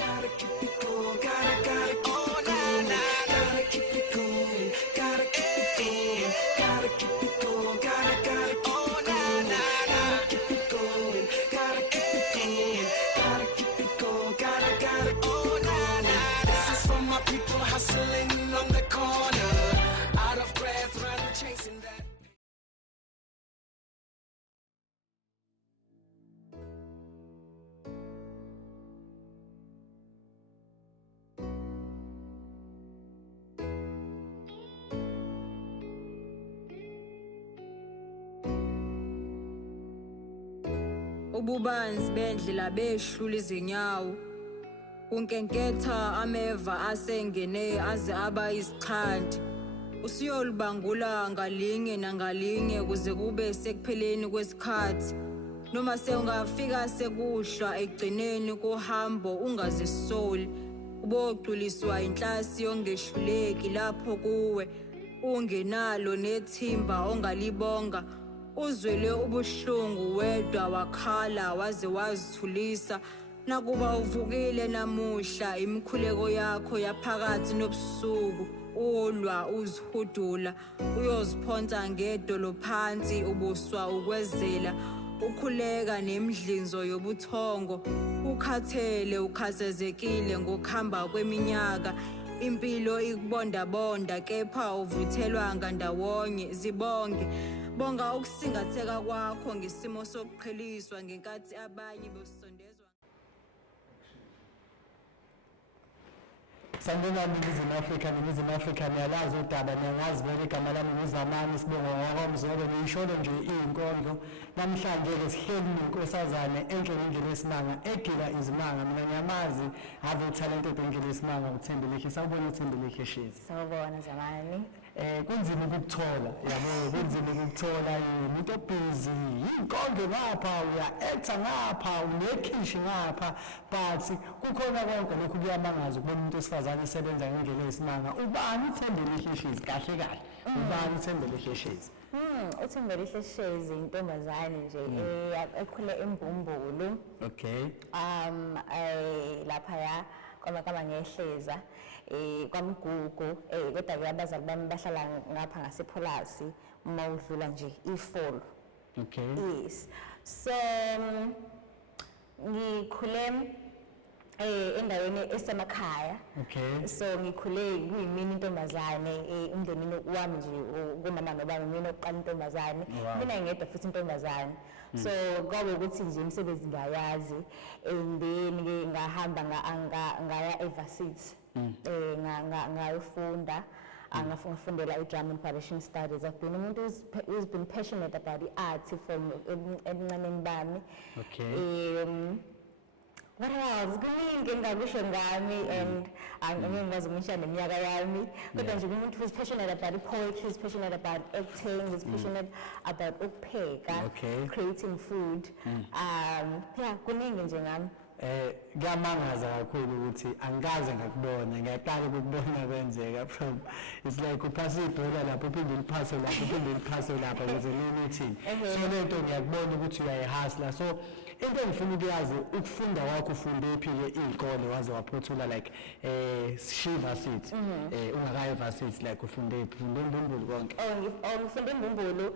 Gotta keep it going, gotta keep it going, gotta keep it going, gotta keep it going, gotta keep it going, gotta keep it going, gotta keep it going, gotta keep it going, gotta keep it going, gotta. This is for my people hustling on the corner, out of breath, running, chasing that. Ububanzi bendlela behlula izinyawo unkenketha ameva asengene aze aba isichandi usiyolibangula ngalinye nangalinye kuze kube sekupheleni kwesikhathi noma sewungafika sekushwa egcineni kohambo ungazisoli uboculiswa inhlasi yongehluleki lapho kuwe ungenalo nethimba ongalibonga uzwele ubuhlungu wedwa wakhala waze wazithulisa nakuba uvukile namuhla imikhuleko yakho yaphakathi nobusuku ulwa uzihudula uyoziphonsa ngedolo phansi ubuswa ukwezela ukhuleka nemidlinzo yobuthongo ukhathele ukhathazekile ngokuhamba kweminyaka impilo ikubonda kepha uvuthelwa ngandawonye zibonge bonga ukusingatheka kwakho ngesimo sokuqheliswa ngenkathi abanye besondezwa Sanibona Ningizimu Afrika niyalazi udaba niyazi vele igama lami nguZamani sibonga ngoMzobe ngiyisholo nje iyinkondlo namhlanje ke sihleli nenkosazane enhle ngendlela esimanga egila izimanga mina ngiyamazi have talented ngendlela esimanga uthembelihle sawubona uthembelihle shezi sawubona Zamani kunzima ukukuthola yabo kunzima ukukuthola umuntu obusy inkondlo ngapha uya-acta ngapha unekhishi ngapha but kukhona konke lokhu kuyamangaza ukubona umuntu wesifazane esebenza ngendlela esimanga ubani uthembelihle shezi kahle ubani uthembelihle shezi uthembelihle shezi intombazane nje ekhule eMbumbulu okay lapha ya kwamagama ngehleza kwamgugu kodwa ke abazali bami bahlala ngapha ngasePholasi uma udlula nje ifolo okay yes so ngikhule endaweni esemakhaya okay so ngikhule kuyimini intombazane umndenini wami nje kumama nobaba mina oqala intombazane mina ngedwa futhi intombazane so kwabe ukuthi nje imisebenzi ngayazi and then ngahamba ngaya evarsity ngayofunda angafundela i-drama and publishing studies. I've been umuntu who's been passionate about the arts from ebuncaneni bami. Okay. What else? Kuningi engakusho ngami and angeke ngazi umisha neminyaka yami kodwa nje umuntu who's passionate about the poetry, who's passionate about acting, who's passionate about ukupheka, creating food. Yeah, kuningi nje ngami. Kuyamangaza kakhulu ukuthi angikaze ngakubona ngiyaqala ukubona kwenzeka from it's like uphasa ibhola lapho uphinde uliphase lapho uphinde uliphase lapho ukuze linithi so lento ngiyakubona ukuthi uyayihasla so into engifuna ukuyazi ukufunda kwakho ufunde phike izikole waze waphothula like Shiva City ungakayi varsity like ufunde eMbumbulu konke ngifunde eMbumbulu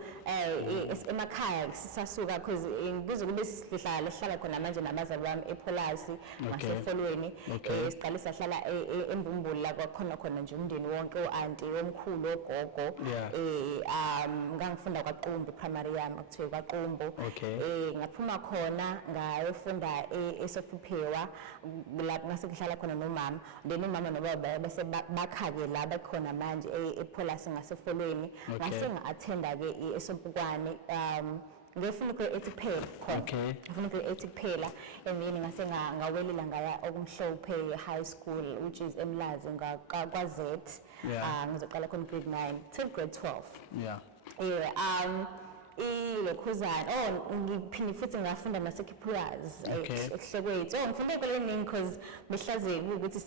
emakhaya sisasuka because ngibuza kube sihlala khona manje namazali wami ePholasi ngasefolweni siqale sahlala eMbumbulu la kwakhona nje umndeni wonke oanti omkhulu ogogo ngangifunda kwaQumbu primary yami kuthiwe kwaQumbu ngaphuma khona ngayofunda eSophuphewa lapho ngase ngihlala khona nomama then umama nobaba bese bakhake la bakhona manje ePholasi ngasefolweni ngase nga-attenda ke eSompukwane ngifuna ukwe-80 kuphela khona ngifuna ukwe-80 kuphela and then ngase ngawelela ngaya okumhlophe high school which is eMlazi kwaZ ngizoqala khona grade 9 till grade 12 ilokhuzana ngiphinde futhi ngafunda naseKipuraz ehlekwethi ngifunde ekoleni because behlazeke ukuthi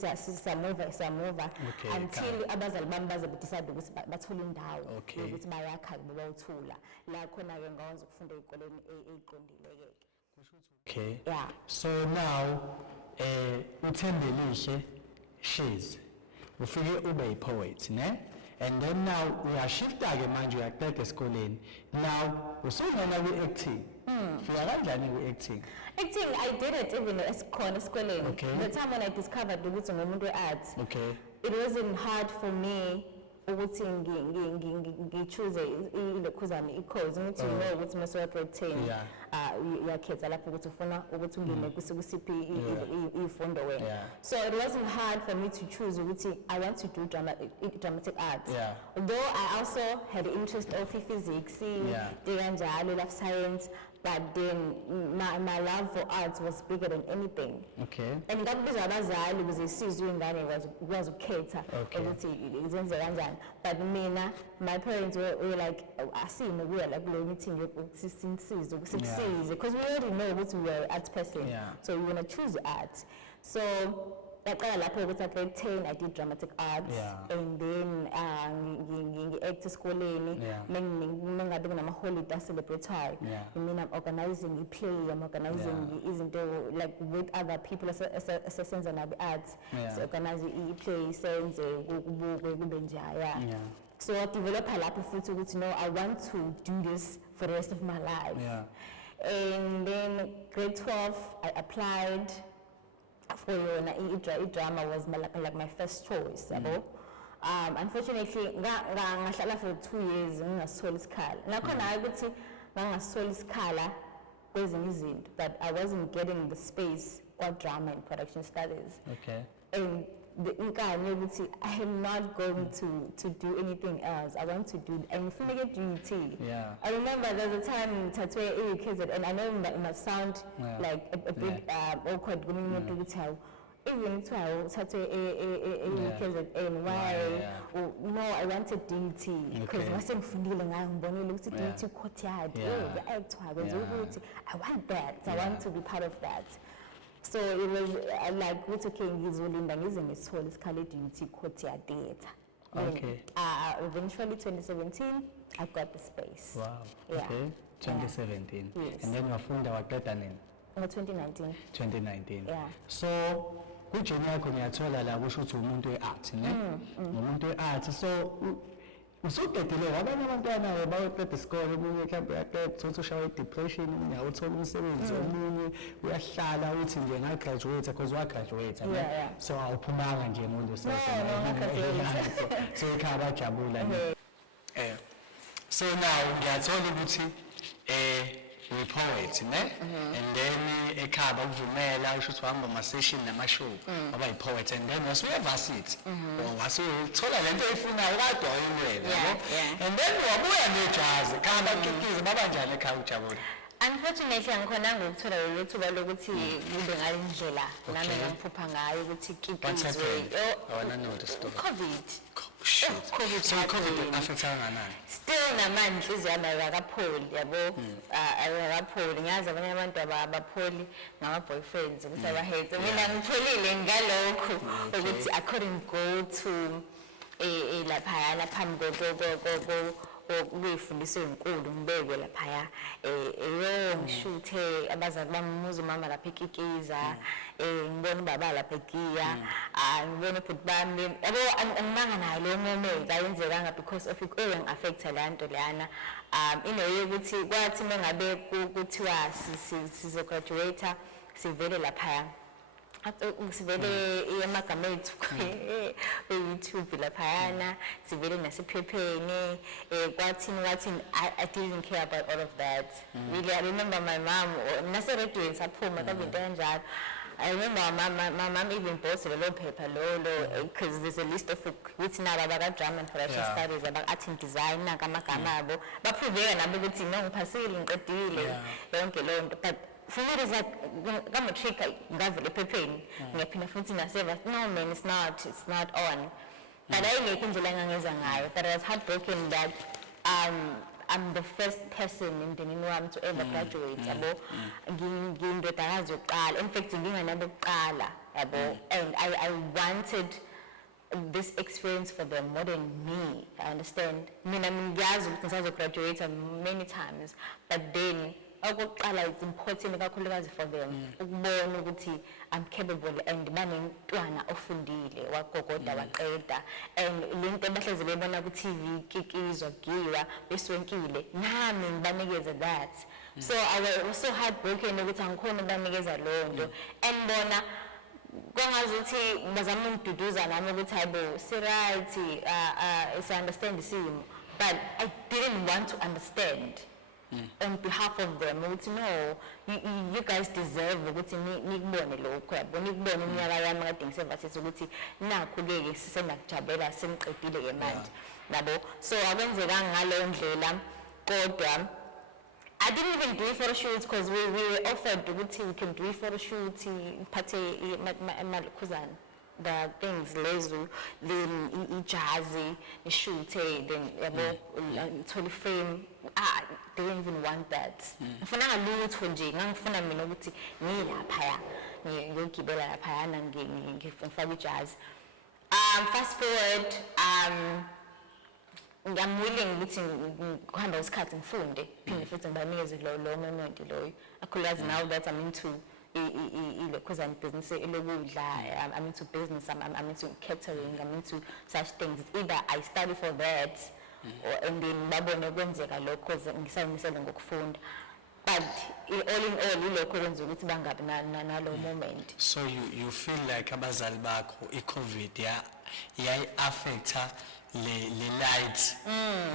siyamuva until abazali bami baze decide ukuthi bathola indawo ukuthi bayakha bayawuthula la khona ke ngawenza ukufunda ekoleni eziqondile ke yeah so now uthembelihle shezi ufike ube poet ne and then now uyashifta ke manje uyaqeda esikoleni now usungena kwi-acting fika kanjani kwi-acting Acting, I did it even as schooling. Okay. The time when I discovered ukuthi ngumuntu we-arts, okay it wasn't hard for me ukuthi ngichoose ilokhuzana i-course ngithi you know ukuthi mase grade 10 Yeah. uyakhetha lapho ukuthi ufuna ukuthi ungene kusiphi ifundo wena. Yeah. So it wasn't hard for me to choose ukuthi I want to do dramatic arts. Yeah. Although I also had interest of physics, Yeah. kanjalo life science, but then my love for arts was bigger than anything. okay And ngakubiza abazali ukuze sizwe ingane ikwazi ukukhetha Okay. ukuthi izenze kanjani. But mina, my parents were like, asine kuya la kulo meeting yokusize ukusize because we already know ukuthi we are an arts person. Yeah. So we want to choose art. So yaqala lapho ukuthi at grade 10 I did dramatic arts. Yeah. And then ngi-act esikoleni Yeah. mengabe kunama-holiday celebratory. Yeah. I mean, I'm organizing play, I'm organizing izinto like with other people asesenza nabo arts. Yeah. So organize play senze kubukwe kube njaya. yeah So I developed lapho futhi ukuthi no, I want to do this for the rest of my life. yeah And then grade 12 I applied for drama was like my first choice yabo. Unfortunately ngahlala for 2 years ngingasoli isikhala nakhona hayi ukuthi ngangasoli isikhala kwezinye izinto but I wasn't getting the space kwa drama and production studies. okay And the inkani ukuthi I am not going to do anything else. I want to do and feel like DUT. Yeah. I remember there was a time Tatwe kids and I know it must sound Yeah. like a bit awkward going to tell. Even to Tatwe kids and why no I wanted DUT because Okay. wasn't feeling I'm born look Yeah. DUT courtyard. Yeah. The act I want that. I Yeah. want to be part of that. So it was like ukuthi okay ngizolinda ngize ngisithole isikhala e-DUT courtyard theatre. Okay. Eventually 2017 I got the space. wow Yeah. okay 2017 Yes. and then wafunda waqeda nini 2019. 2019 Yeah. so kujeni yakho ngiyathola la kusho ukuthi umuntu we-art ne umuntu we-art so usuqedile abanye abantwana bayoqeda isikole omunye mhlawumbe uyaqeda uthi ushawa i-depression omunye awuthola umsebenzi omunye uyahlala uthi nje ngagraduate because wagraduate ne Yeah, yeah. so awuphumanga nje emuntu No, ngagraduate. so ekhaya bajabula ne so now ngiyathola ukuthi uyi-poet ne and then ekhaya bakuvumela usho ukuthi wahamba ama-session nama-show waba yi-poet and then wasuyevasithi wasuthola lento oyifunayo kade wayilwela yabo yeah. and then wabuya nejazi khaya bakikize babanjani ekhaya ujabule Unfortunately angikhonanga ukuthola lelo thuba lokuthi kube ngale ndlela nami ngiphupha ngayo ukuthi What kikizwe. happened? I wanna know the story. COVID. Shit. COVID So COVID happened. affects kangakanani? Still namanje inhliziyo yami ayikapholi yabo ayikapholi ngazi abanye abantu abapholi ngama boyfriends ukuthi abahethe mina ngipholile ngalokho ukuthi I couldn't go to lapha phambi kuyifundiswa inkulu ngibekwe lapha ngishuthe abazali bami umuzi umama lapha ekikiza ngibona ubaba lapha egiya ngibona ubhuti bami yabo angimanga nayo leyo moment ayenzekanga because of affecta la nto lana inoyokuthi kwathi mengabe kuthiwa sizograduate sivele lapha sivele amagama ethu YouTube laphayana sivele nasephepheni kwathini I didn't care about all of that. Really I remember my mom nase radio saphuma kabinto kanjalo. I remember my mom even posted a little paper because there's a list of which now about drama and production studies about art and design nakamagama abo baprove nabo ukuthi ngipasile ngiqedile yonke lo nto but for me it's like ngama trick ngavele ephepheni ngiyaphinda futhi naseva no man it's not on but ayingekho indlela engangenza ngayo but I was heartbroken that I'm the first person emndenini wami to ever graduate yabo ngindodakazi yokuqala in fact nginganabo kuqala yabo and I wanted this experience for them more than me. I understand. I mean, ngiyazi ukuthi ngisazograduate many times, but then okokuqala it's important kakhulukazi for them ukubona ukuthi I'm capable and banentwana ofundile wagogoda waqeda and lento abahleze bebona ku TV kikizwa giwa beswenkile nami ngibanikeza that so I was so heartbroken ukuthi angikhona banikeza lonto and bona kongazuthi bazama ukududuza nami ukuthi hayibo si right I understand isimo but I didn't want to understand on behalf of them ukuthi no you guys deserve ukuthi nikubone lokho yabo nikubone iminyaka yami kade ngisevasithi ukuthi nakho ke sisenakujabela seniqedile ke manje yabo so akwenzeka ngaleyo ndlela kodwa I didn't even do it for a shoot because we were offered ukuthi we can do it for a shoot iphathe imalukhuzana the things lezo then ijazi shoot then yabo thola frame they didn't even want that ngifuna ngalutho nje ngangifuna mina ukuthi ngilapha ngiyogibela lapha yana ngifaka ijazi fast forward I'm willing ukuthi ngihamba isikhathi ngifunde phinde futhi ngibanikeze lo moment loyo akhulukazi now that I'm into because I'm business elokudla I'm into business I'm into catering I'm into such things either I study for that or and then babone kwenzeka lokho ngisayimisele ngokufunda but all in all ilokho kwenza ukuthi bangabi nalo moment so you feel like abazali bakho iCovid ya affecta le light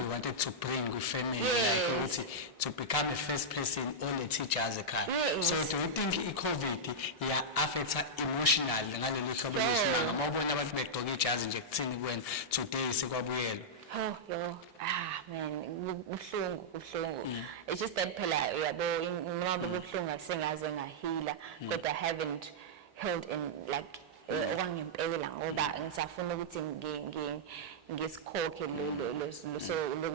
you wanted to bring with family like to become a first person all the teachers ekhaya so do you think iCovid ya affecta emotionally ngalelo hlobo lesinanga mawubona abantu begqoka ijazi nje kuthini kuwena today sekwabuyela man ubuhlungu it's just that phela yabo noma bebuhlungu asengaze ngahila but I haven't held in like okwangempela ngoba ngisafuna ukuthi ngisikhokhe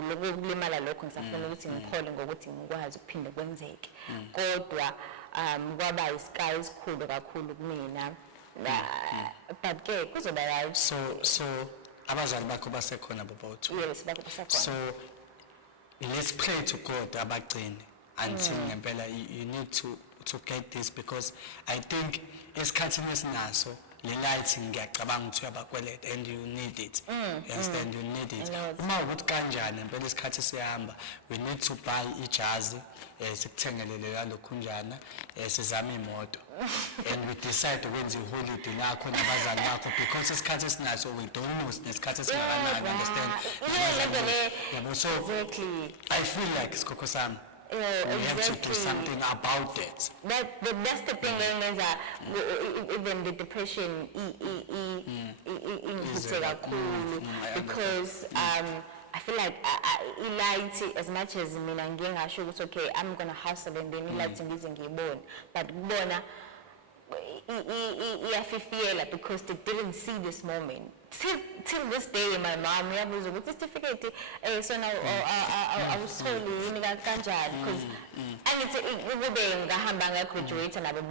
lokulimala lokho ngisafuna ukuthi ngikhole ngokuthi ngikwazi ukuphinde kwenzeke kodwa kwaba isky esikhulu kakhulu kumina but ke kuzoba right so abazali bakho basekhona bobothi yes basekhona so let's pray to God abagcine until ngempela you need to get this because I think esikhathini esinaso le light ngiyacabanga ukuthi uyabakweleta and you need it you understand you need it uma ukuthi kanjani impela isikhathi siyahamba we need to buy ijazi sikuthengelele yalokhunjana sizama imoto and we decide ukwenza iholiday lakho nabazali bakho because isikhathi esinaso we don't know nesikhathi esingakanani understand yabo so exactly I feel like isikho sami we have to do something about it. That's the thing even the depression because I feel like light as much as mina ngingasho ukuthi okay I'm going to hustle and then light ngize ngiyibone but kubona iyafifiela because they didn't see this moment till this day my mom yabuza ukuthi certificate so now awusoli yini kanjani because angithi kube ngahamba ngagraduate nabo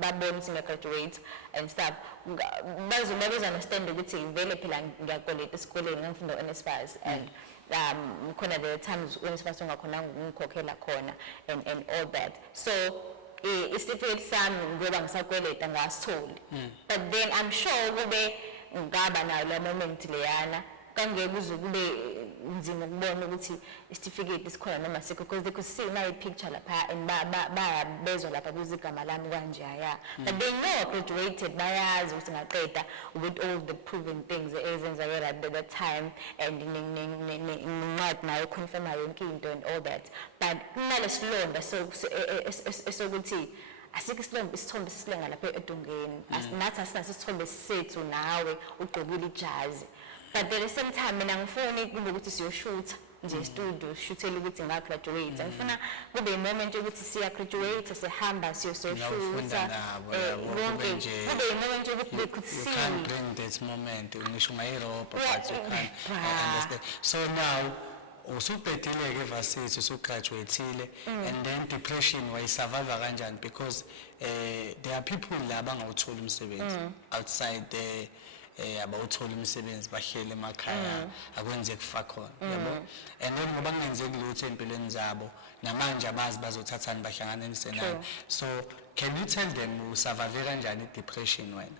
babona ukuthi ngagraduate and stuff bazobe understand ukuthi vele phela ngiyakoleta esikoleni ngifunda uNSFAS and khona the times uNSFAS ungakhona ngikhokhela khona and all that so isitifiketi sami ngoba ngisakweleta ngasitholi but then I'm sure kube ngaba nayo la moment leyana kangekuze kube nzima ukubona ukuthi isitifiketi sikhona noma sikho because they could see my picture lapha and bayabezwa lapha kuzigama lami kanje ya but they know I graduated bayazi ukuthi ngaqeda with all the proven things ezenzakela at that time and ngincwadi nayo confirm yonke into and all that but kumele silonda sokuthi asike isilombe isithombe silenga lapha edongeni asinathi asinathi isithombe sethu nawe ugqokile ijazi but at the same time mina ngifuni kube ukuthi siyoshutha nje studio shootela ukuthi ngagraduate ngifuna kube moment ukuthi siya graduate sihamba siyoshutha wonke kube moment ukuthi they could see you can't bring that moment ngisho ngayirobha but you can't understand so now usubhedeleke evasithi usugraduateile and then depression wayisurvive kanjani because there are people la bangawutholi umsebenzi outside abawuthola umsebenzi bahlele emakhaya akwenze kufa khona yabo and then ngoba kungenzeki lutho empilweni zabo namanje abazi bazothathani bahlanganise nani so can you tell them usurvive kanjani depression wena?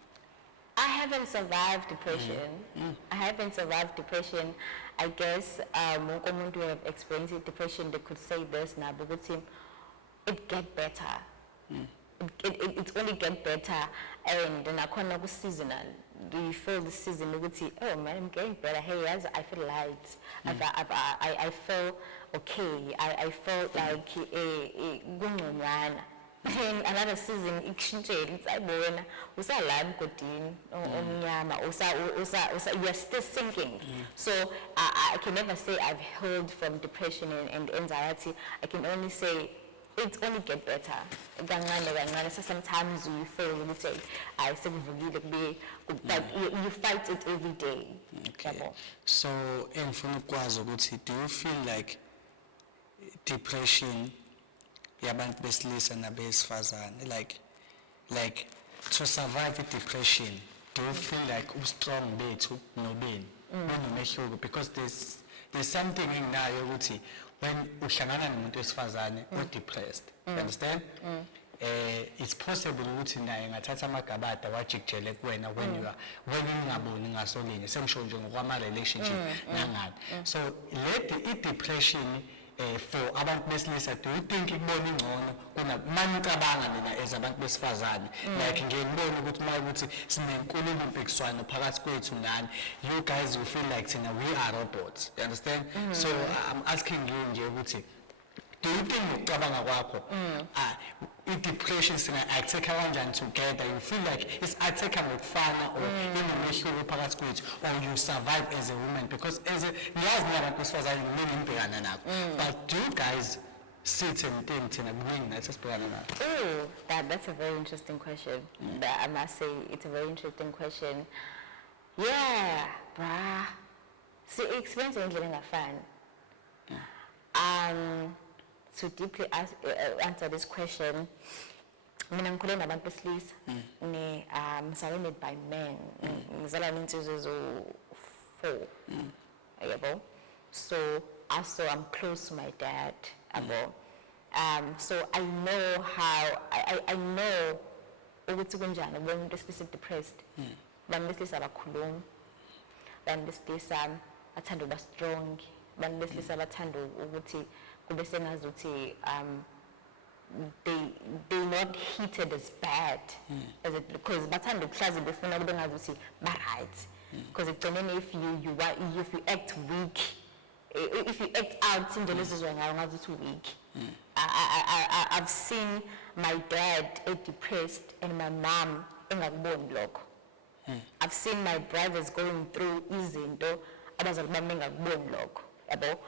I haven't survived depression. I haven't survived depression. I guess wonke umuntu who have experienced depression, they could say this now, because it get better. It only get better, and nakhona ku seasonal. Do you feel the season? Oh man, I'm getting better. Hey, yes, I feel light. I feel okay. I feel like gungqonyana. Then another season ikshintshile ayibona usala emgodini omnyama you're still sinking. So I can never say I've healed from depression and anxiety. I can only say it's only get better. So sometimes you feel but you fight it every day. Okay. So engifuna ukwazi ukuthi do you feel like depression yabantu besilisa nabesifazane like to survive depression, do you feel like strong bethu nobeni kunomehluko? Because there's something enginayo ukuthi when uhlangana nomuntu wesifazane depressed, you understand? It's possible ukuthi naye ngathatha amagabada wajikjele kuwena when ungaboni ngasolinye sengisho nje ngokwama relationship nangabi. So let depression for abantu besilisa, do you think ikubona ingcono kuna manicabanga nina as abantu besifazane like ngiyibona ukuthi mawukuthi sinenkulumo mpikiswano phakathi kwethu nani, you guys will feel like thina we are robots, you understand? So I'm asking you nje ukuthi do you think ukucabanga kwakho i-depression singa-attack kanjani together? You feel like it's attack ngokufana or inomehluko phakathi kwethu, or you survive as a woman? Because as a niyazi nabantu besifazane kuningi nibhekana nakho, but do you guys sit and think thina kuningi nathi sibhekana nakho? Oh, that's a very interesting question. I must say it's a very interesting question. Yeah, bruh. So experience endlela engafani. To deeply answer this question, mina ngikhule nabantu besilisa surrounded by men. Ngizalwa nensizwe zo-4 yabo. So also I'm close to my dad yabo. So I know how I know ukuthi kunjani ubona umuntu wesilisa depressed. Abantu besilisa abakhulumi, abantu besilisa bathanda ukuba strong, abantu besilisa bathanda ukuthi kube sengazuthi they not heated as bad as it, because bathanda ukuhlazi befuna kube ngazuthi ba right, because ekugcineni if you act weak, if you act out indlela ezizwa ngayo ngazuthi weak. I've seen my dad depressed and my mom engakuboni lokho. I've seen my brothers going through izinto abazali bami engakuboni lokho yabo.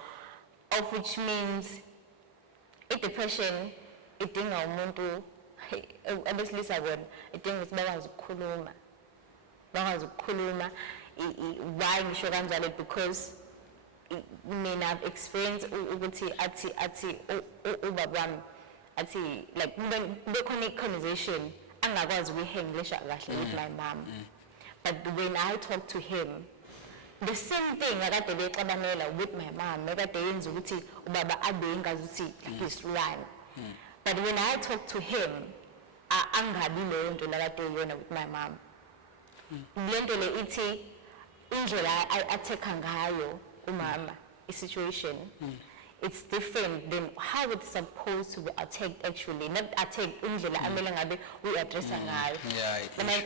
Of which means depression idinga umuntu abesilisa bona idinga ukuthi bakwazi ukukhuluma. Why ngisho kanjalo? Because mina I've experienced ukuthi athi ubabami athi like bekhona i-conversation angakwazi ukuyihandlisha kahle with my mom, but when I talk to him, the same thing akade bexabanela with my mom ekade yenza ukuthi ubaba abe ngazuthi he's one. But when I talk to him angabi leyo nto lakade yona with my mom. Lento le ithi indlela atheka ngayo umama i-situation, it's different than how it's supposed to be attacked actually. Not attacked indlela amele ngabe uyi-addressa ngayo.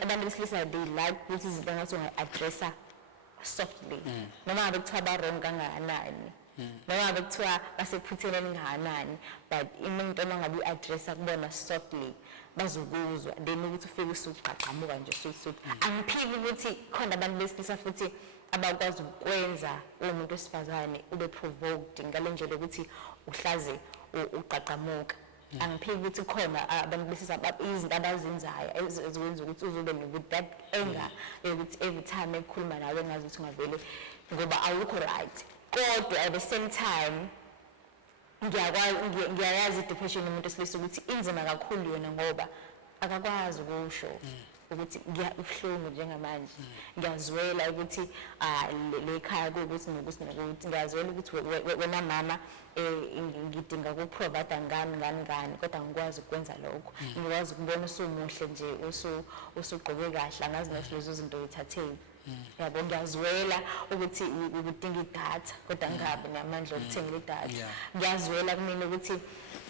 Abantu besilisa they like ukuthi izinto ngathi unga-addressa softly. Noma ngabe kuthiwa ba-wrong kangakanani, noma ngabe kuthiwa basephutheleni kangakanani, but into uma ngabe uyi-addressa kubona softly bazokuzwa, then ukuthi ufike usugqagqamuka nje suthi angiphiki ukuthi khona abantu besilisa futhi abakwazi ukwenza umuntu wesifazane ube provoked ngale ndlela ukuthi uhlaze uqaqamuka. Angiphiki ukuthi khona abantu besilisa izinto abazenzayo ezikwenza ukuthi uzobe with that anger ukuthi every time ekhuluma nawe ngazi ukuthi ungavele ngoba awukho right. Kodwa at the same time ngiyayazi depression umuntu wesilisa ukuthi inzima kakhulu yona ngoba akakwazi ukusho. ukuthi ngiyabuhlungu njengamanje ngiyazwela ukuthi le khaya kuthi nokuthi ngiyazwela ukuthi wena mama ngidinga ukuprovide ngani kodwa ngikwazi ukwenza lokho ngikwazi ukubona usumuhle nje usugqoke kahle angazi nokuthi lezo zinto uyithatheni yabo ngiyazwela ukuthi udinga idatha kodwa ngabe namandla okuthenga idatha ngiyazwela kumina ukuthi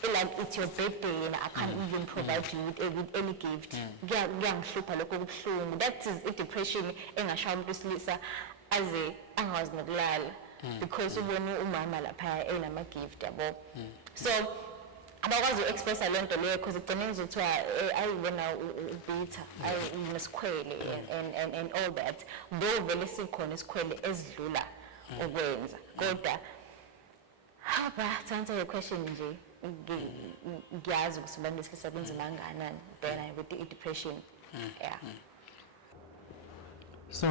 like it's your birthday and I can't even provide you with any gift ngiyangihlupha lokho kubuhlungu that is a depression engashaya umuntu wesilisa aze angazi nokulala because ubone umama lapha enama gift yabo so abakwazi uexpressa lento leyo because igcina izothiwa ayibona ubitha ayinesikhwele and all that though vele sikhona isikhwele esidlula ukwenza kodwa to answer your question nje ngiyazi ukuthi abantu besikisa kunzima kangakanani then with the depression So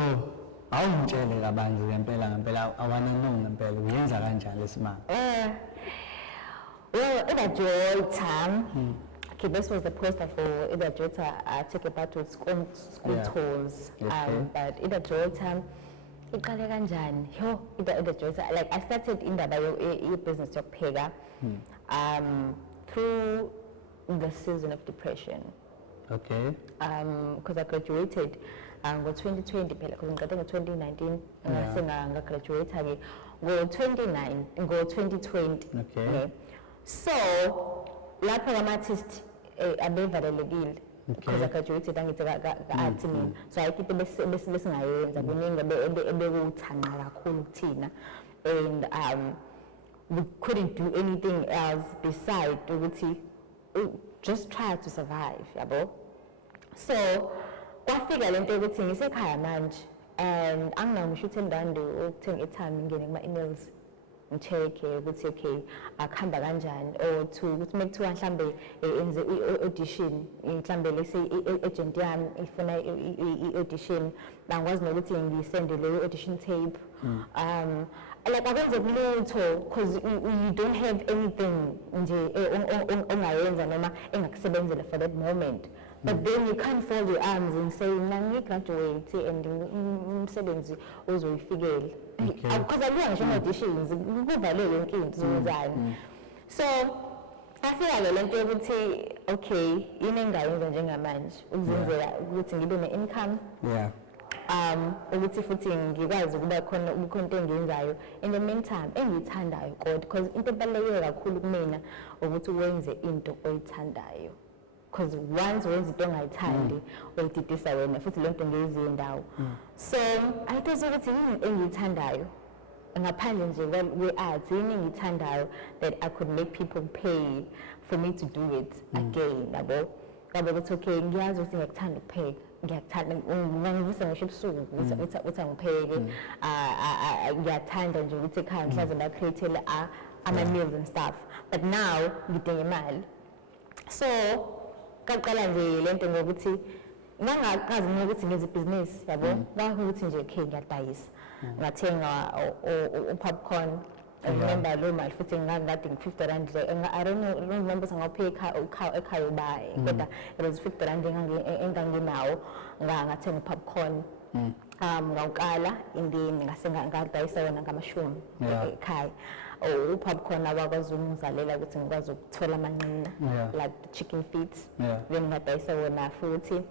awungitshele kabanzi ngempela awanenu ngempela uyenza kanjani lesimanga well joy time okay, this was the poster for Ida Jota take a part with school tours but joy time iqale kanjani Ida Jota like I started indaba business yokupheka through the season of depression okay because I graduated ngo-2020 phela because ngiqede ngo-2019 ngase ngagraduate ke ngo-2020 okay so lapho ama-artist abevalelekile because I graduated angithi ka-art mina so ayikho into besingayenza kuningi ebekuwuthanqa kakhulu kuthina and we couldn't do anything else beside ukuthi just try to survive yabo so kwafika lento ukuthi ngisekhaya manje and anginangisho uthembando ukuthenga airtime ngene kuma-emails ngi-check-e ukuthi okay akuhamba kanjani or ukuthi mekuthiwa mhlambe enze i-audition mhlambe lesi i-agent yami ifuna i-audition bangikwazi nokuthi ngisende leyo audition tape like akwenze kulutho because you don't have anything nje ongayenza noma engakusebenzela for that moment but then you can't fold your arms and say nangigraduate and umsebenzi ozoyifikela because akuya ngisho auditions kuvaleke yonke into zozani so afika lento yokuthi okay yini engayenza njengamanje ukuzenzela ukuthi ngibe ne-income ukuthi futhi ngikwazi ukuba khona into engiyenzayo in the meantime engiyithandayo kodwa because into ebaluleke kakhulu kumina ukuthi wenze into oyithandayo because once wenza into ongayithandi uyididisa wena futhi lento ngezinye indawo so ayithoza ukuthi yini engiyithandayo ngaphandle nje kwe-art yini engiyithandayo that I could make people pay for me to do it again yabo ukuthi okay ngiyazi ukuthi ngiyakuthanda ukupheka ngiyakuthanda ngivusa ngisho ebusuku ukuthi angipheke ngiyathanda nje ukuthi ekhaya ngihlaze ngakreathele ama-meals and stuff but now ngidinga imali so kaqala nje lento ngokuthi ngangakazi ukuthi ngenze ibhizinisi yabo ngakuthi nje okay ngiyadayisa ngathenga popcorn I remember lo mali futhi ngakade ngi-50 rand I don't remember sangaphe ekhaya ubaye kodwa it was 50 rand enganginawo ngathenga popcorn ngawukala indini ngase ngadayisa wona ngamashumi ekhaya upopcorn abakwazi ukungizalela ukuthi ngikwazi ukuthola amanqina like the chicken feet then ngadayisa wona futhi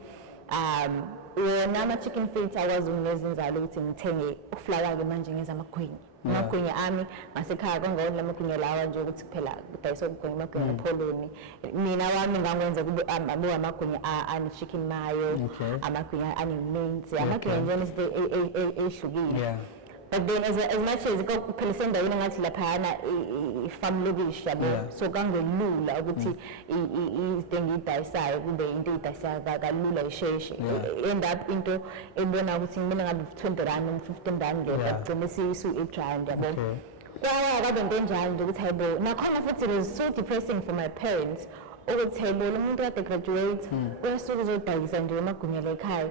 wona ama-chicken feet akwazi ukungezinzalo ukuthi ngithenge uflower-ke manje ngenza amagwinya amagwinya ami ngasekhaya kwangawona la magwinya lawa nje ukuthi phela kudayisa ukugwinya amagwinya epholoni mina wami ngangwenza kube amagwinya ane-chicken mayo amagwinya ane-mint amagwinya nje enezinto ey'hlukile but then as much as phela sendaweni ngathi laphayana ifamu lokishi yabo so kangelula ukuthi izinto engiyidayisayo kube into eyidayisayo kalula isheshe end up into ebona ukuthi kumele ngabe 20 rand 15 rand le kugcina isiyi-8 rand yabo kwabe into enjalo nje ukuthi hayibo nakhona futhi it was so depressing for my parents ukuthi hayibo lo muntu kade graduate uyasuke uzodayisa nje amagwinya la ekhaya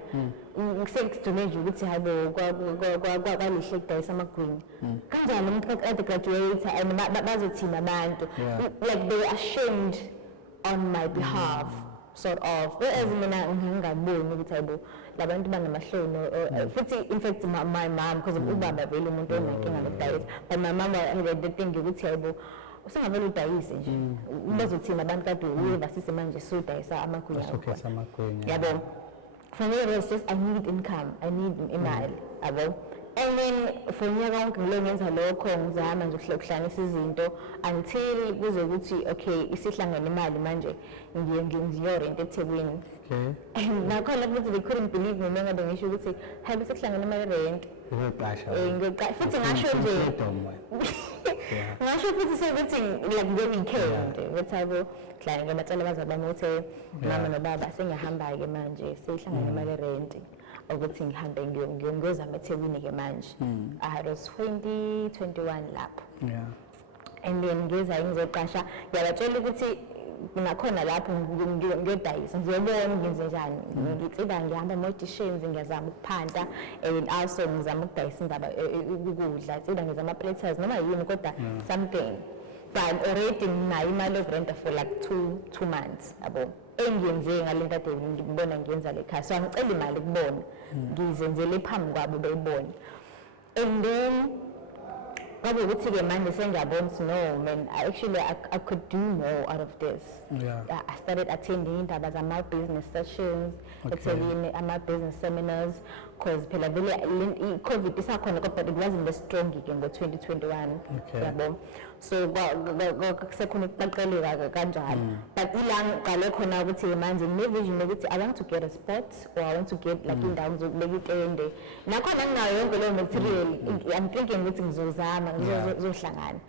kusekudule nje ukuthi hayibo kwalihle kudayisa amagwinya kanjani umuntu kade graduate and bazothina abantu like they were ashamed on my behalf sort of whereas mina ngingaboni ukuthi hayibo labantu banamahloni futhi in fact my mom because ubaba vele umuntu onenkinga nokudayisa but my mom the thing ukuthi hayibo usengavele udayise nje bazothina abantu kade uyeva sise manje sodayisa amagwinya yabo for me it was just I need income I need imali yabo and then for nyaka wonke ngilo ngenza lokho ngizama nje ukuhlanganisa izinto until kuze ukuthi okay isihlangane imali manje ngiyorent eThekwini nakhona futhi they couldn't believe me ngabe ngisho ukuthi hayi bese kuhlangana imali rent ngiqasha futhi ngasho nje ngasho futhi ukuthi like the weekend whatever like ngabatshela abazali bami ukuthi mama nobaba sengiyahamba ke manje sihlangana imali rent ukuthi ngihambe ngiyongozama eThekwini ke manje I was 2021 lapho and then ngizoqasha ngiyabatshela ukuthi nakhona lapho ngiyodayisa ngiyobona ngenze njani ngicida ngihamba ama-auditions ngiyazama ukuphanta and also ngizama ukudayisa indaba ukudla cida ngenza ama-platters noma yini kodwa something but already nginayo imali of-rent for like two months yabo engiyenze ngale nto ade ngibona ngiyenza le khaya so angicela imali kubona ngizenzele phambi kwabo beyibona and then kwabe ukuthi ke manje sengiyabona no man I could do more out of this I started attending indaba zama-business sessions eThekwini ama-business seminars because phela vele i-COVID isakhona kodwa it wasn't as strong ke ngo-2021 yabo so kusekhona ukuqaqeleka kanjalo but ila ngiqale khona ukuthi manje ngine-vision yokuthi I want to get a spot or I want to get like indawo zokubeka itende nakhona nginayo yonke leyo material I'm thinking ukuthi ngizozama ngizohlangana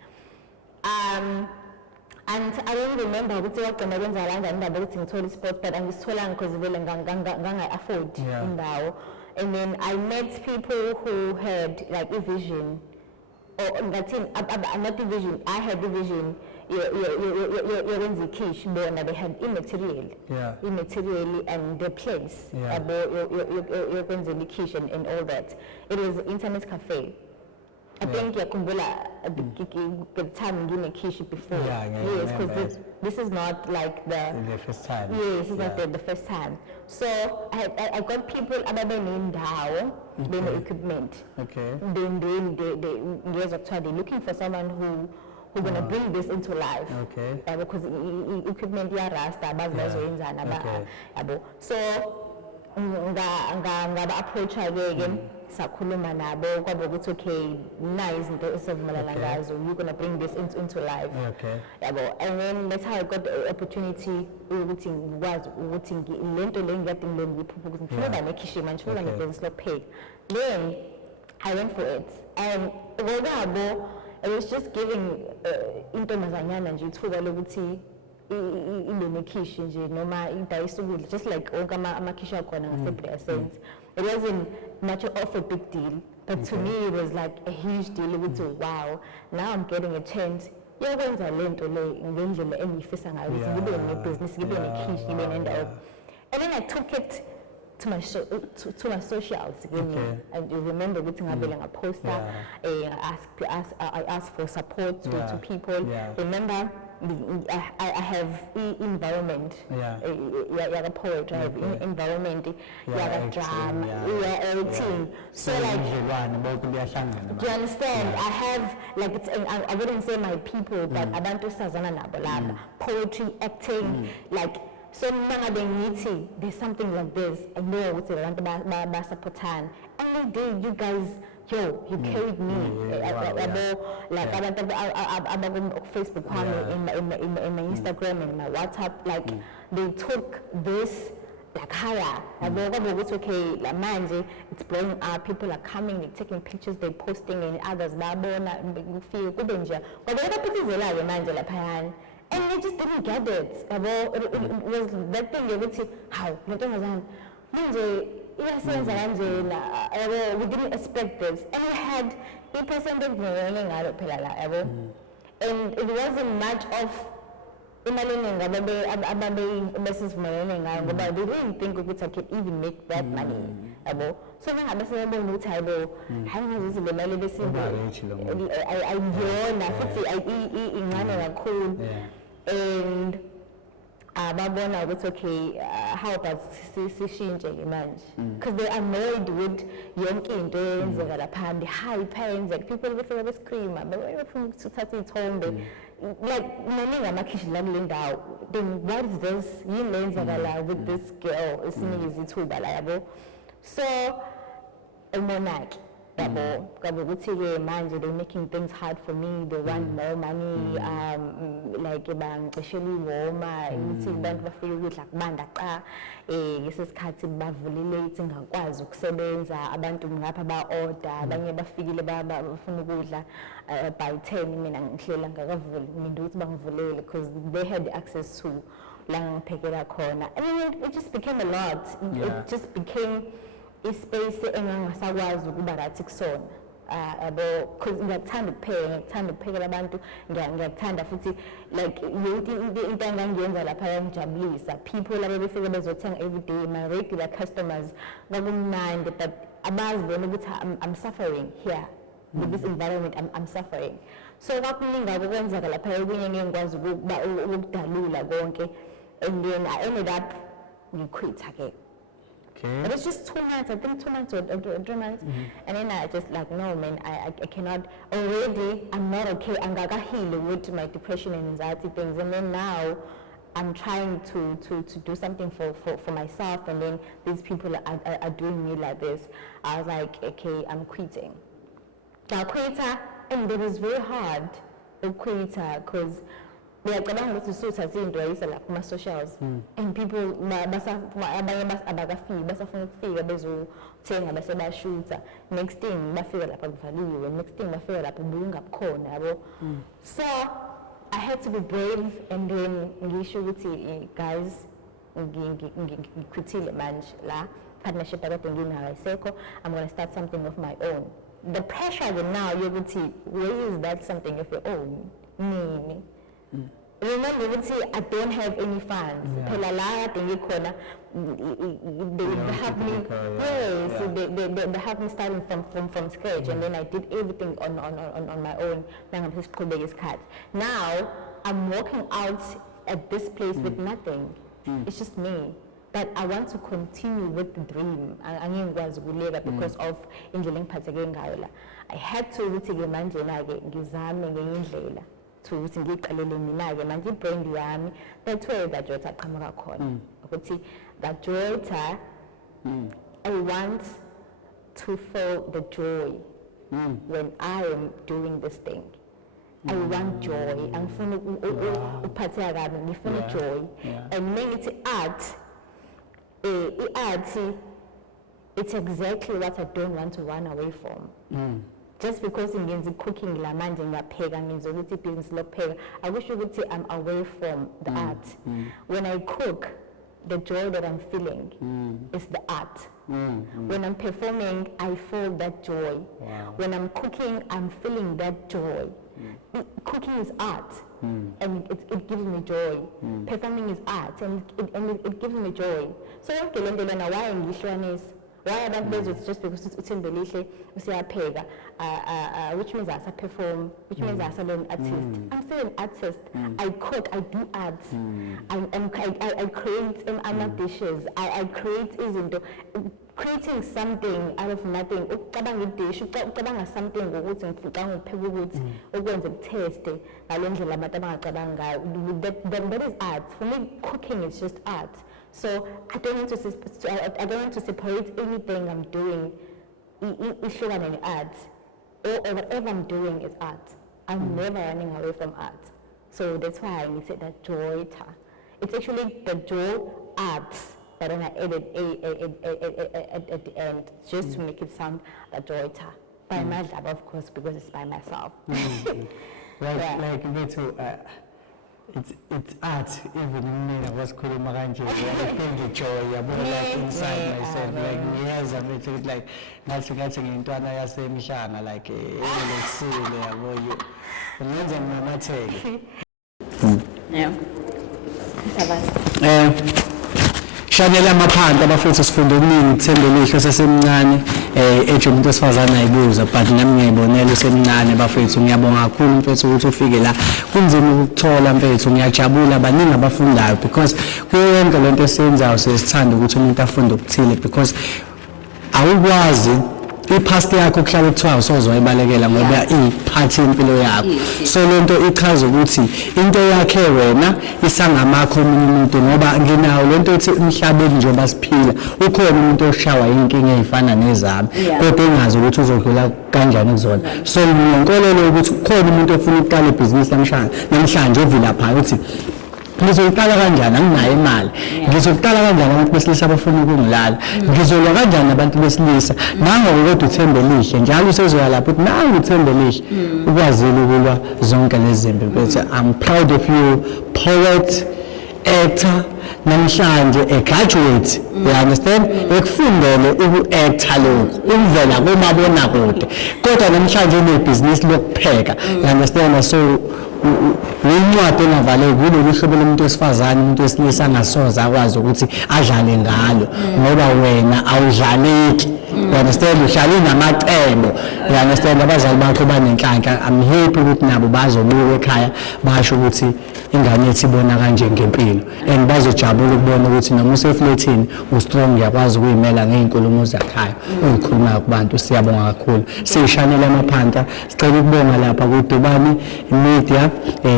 and I don't remember ukuthi wagcina kwenza kanjani indaba ukuthi ngithole i-spot but angisitholanga because vele nganga-afford indawo and then I met people who had like a vision or not a vision I had the vision yenza ikhishi bona they had immaterial and the place yokwenzela ikhishi and all that it was an internet cafe I think yakhumbula the time ngine-kishi before yes because this is not like the first time yes it's not the first time so I got people ababenendawo bene-equipment then they're looking for someone who's gonna bring this into life because equipment yarasta abazi bazoyenzana yabo so ngaba-approach-a ke sakhuluma nabo kwabo ukuthi okay nayi izinto esivumelana ngazo you're gonna bring this into life yabo and then that's how I got the opportunity ukuthi ngikwazi ukuthi lento le ngikade ngiyiphupha ukuthi ngifuna ukuba nekhishi manje ngifuna nebhizinisi lokupheka then I went for it and ngokwabo it was just giving intombazanyana nje ithuba lokuthi ibe nekhishi nje noma idayisa ukudla just like onke amakhishi akhona ngase-Brea Saints it wasn't much of a big deal but to me it was like a huge deal ukuthi wow now I'm getting a chance yokwenza lento le ngendlela engiyifisa ngayo ukuthi ngibe nebhizinisi ngibe nekhishi ngibe nendawo and then I took it to my socials again and you remember ukuthi ngavele ngaposta I asked for support to people remember I have environment yaka poetry I have environment yaka drama everything so like do you understand I have like it's I wouldn't say my people but abantu sazana nabo laba poetry acting like so mangabe ngithi there's something like this I know ukuthi abantu basupportana and they did you guys you carried me like abantu Facebook in my Instagram and my WhatsApp like they took this like higher it's okay like manje it's blowing up people are coming they're taking pictures they're posting and others babona feel kube nje ngoba baphithizelayo manje laphayana and I just didn't get it it was that thing yokuthi how ntombazana manje iyasenza kanjena we didn't expect this and we had i-percent engivumelane ngalo phela la yabo and it wasn't much of imali eningi abesivumelane ngayo ngoba they didn't think ukuthi I could even make that money yabo so mangabe sebebona ukuthi hayibo hayi ngazuthi le mali ayiyona futhi incane kakhulu and babona ukuthi okay how about sishintshe ke manje because they are annoyed with yonke into eyenzeka lapha the hype eyenzeka people befika bescreama befuna ukuthatha iy'thombe like maningi amakhishi la kule ndawo then what is this yini lenzakala with this girl esinikeza ithuba la yabo so umonake yabo kabe ukuthi-ke manje they making things hard for me they want more money like bangicishela iwoma ukuthi abantu bafike ukudla kubanda qa ngesesikhathi bavule late ngakwazi ukusebenza abantu ngapha ba-order abanye bafikile bafuna ukudla by 10 mina ngihlela ngakavuli mina ukuthi bangivulele because they had access to la ngiphekela khona I mean it just became a lot it just became ispace engangasakwazi ukuba rathi kusona yabo because ngiyakuthanda ukuphekela abantu ngiyakuthanda futhi like into engangiyenza lapha yangijabulisa people laba befike bezothenga everyday my regular customers ngakumnandi but abazi bona ukuthi I'm suffering here with this environment I'm suffering so kwakuningi okwenzeka lapha okunye ngengikwazi ukudalula konke and then I ended up ngiquit again. Okay. But it's just 2 months, I think 2 months or 3 months. And then I just like, no man, I cannot, already I'm not okay. I'm gonna heal with my depression and anxiety things. And then now I'm trying to do something for myself. And then these people are doing me like this. I was like, okay, I'm quitting. I quit, and it was very hard to quit because ngiyacabanga ukuthi isutha zinto ayisa la kuma socials and people abanye abakafiki basafuna ukufika bezothenga base bashuta next thing bafika lapha kuvaliwe next thing bafika lapha bungabukhona yabo so I had to be brave and then ngisho ukuthi guys ngiquitile manje la partnership akade nginayo ayisekho I'm going to start something of my own the pressure now yokuthi where is that something of your own nini remember I don't have any funds phela la kade ngikhona they help me they help me starting from scratch and then I did everything on my own nangisiqhubeka isikhathi now I'm walking out at this place with nothing it's just me but I want to continue with the dream angikwazi ukuleka because of indlela engiphatheke ngayo la I had to ukuthi ke manje na-ke ngizame ngenye indlela ukuthi ngiqalele mina-ke manje i-brand yami that's where that Joyta aqhamuka khona ukuthi that Joyta I want to feel the joy when I am doing this thing I want joy angifuna ukuphatheka kabi ngifuna joy and mengithi art i-art it's exactly what I don't want to run away from just because ngenza cooking la manje ngiyapheka ngenza ukuthi business lokupheka akusho ukuthi I'm away from the art when I cook the joy that I'm feeling is the art when I'm performing I feel that joy when I'm cooking I'm feeling that joy cooking is art and it gives me joy performing is art and it gives me joy so yonke le nto lena why ngihlukanisa why abantu bezothi just because it's thembelihle usiyapheka which means I perform which means I'm an artist I'm still an artist I cook I do art I create dishes I create izinto creating something out of nothing ucabanga idish ucabanga something ngokuthi ngifuna ukupheka ukuthi ukwenze ukuteste ngale ndlela abantu abangacabanga ngayo that is art for me cooking is just art so I don't want to separate anything I'm doing ihlukane ne-art or whatever I'm doing is art I'm never running away from art so that's why I said that Joyta it's actually the joy art but then I added at the end just to make it sound like Joyta by my lab of course because it's by myself like Beto it's art even mina wasikhuluma kanje I feel the joy yabo like inside myself like ngiyeza bethi like ngathi ngintwana yasemhlanga like elexile yabo ngenza ngamatheke yeah ishaneli yamaphanta bafethu sifunde okuningi kuthembelihle sesemncane eje umuntu wesifazane ayibuza but nami ngiyibonela usemncane bafethu ngiyabonga kakhulu mfethu ukuthi ufike la kunzima ukuthola mfethu ngiyajabula baningi abafundayo because kuyo yonke lento esiyenzayo sesithanda ukuthi umuntu afunde okuthile because awukwazi ipast yakho kuhlala kuthiwa usozoyibalekela ngoba iphathi impilo yakho so lento ichaza ukuthi into yakhe wena isangamakho umuntu ngoba nginawo lento ethi emhlabeni njengoba siphila ukhona umuntu oshawa inkinga ezifana nezami kodwa engazi ukuthi uzodlula kanjani kuzona so nginkolelo ukuthi kukhona umuntu ofuna ukuqala ibhizinisi namhlanje ovila pha uthi ngizoqala kanjani anginayo imali ngizoqala kanjani abantu besilisa abafuna ukungilala ngizolwa kanjani abantu besilisa nangoku kodwa uthembelihle njalo usezoya lapho ukuthi nawe uthembelihle ukwazile ukulwa zonke lezi zinto bese I'm proud of you poet actor namhlanje a graduate you understand ekufundele uku-actor lokhu ukuvela kumabonakude kodwa namhlanje unebhizinisi lokupheka you understand so incwadi engavaleki kulolu hlobo lomuntu wesifazane umuntu wesilisa angasoze akwazi ukuthi adlale ngalo ngoba wena awudlaleki you understand uhlala namacebo you understand abazali bakho banenhlanhla I'm happy ukuthi nabo bazobuka ekhaya basho ukuthi ingane yethu ibona kanje ngempilo and bazojabula ukubona ukuthi noma usefletini ustrong uyakwazi ukuyimela ngeinkulumo zakhaya uyikhuluma kubantu siyabonga kakhulu siyishanela amaphanta sicela ukubonga lapha kudubane media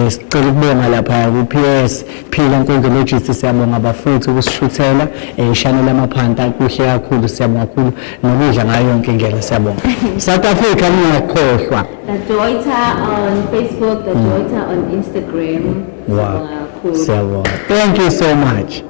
sicela ukubonga lapha ku-PS phila nkonzologist siyabonga abafuthu ukusishuthela ishanela amaphanta kuhle kakhulu siyabonga kakhulu nokudla ngayo yonke ingela siyabonga South Africa ngiyakhohlwa The Joyta on Facebook, the Joyta on Instagram. wow siyabonga thank you so much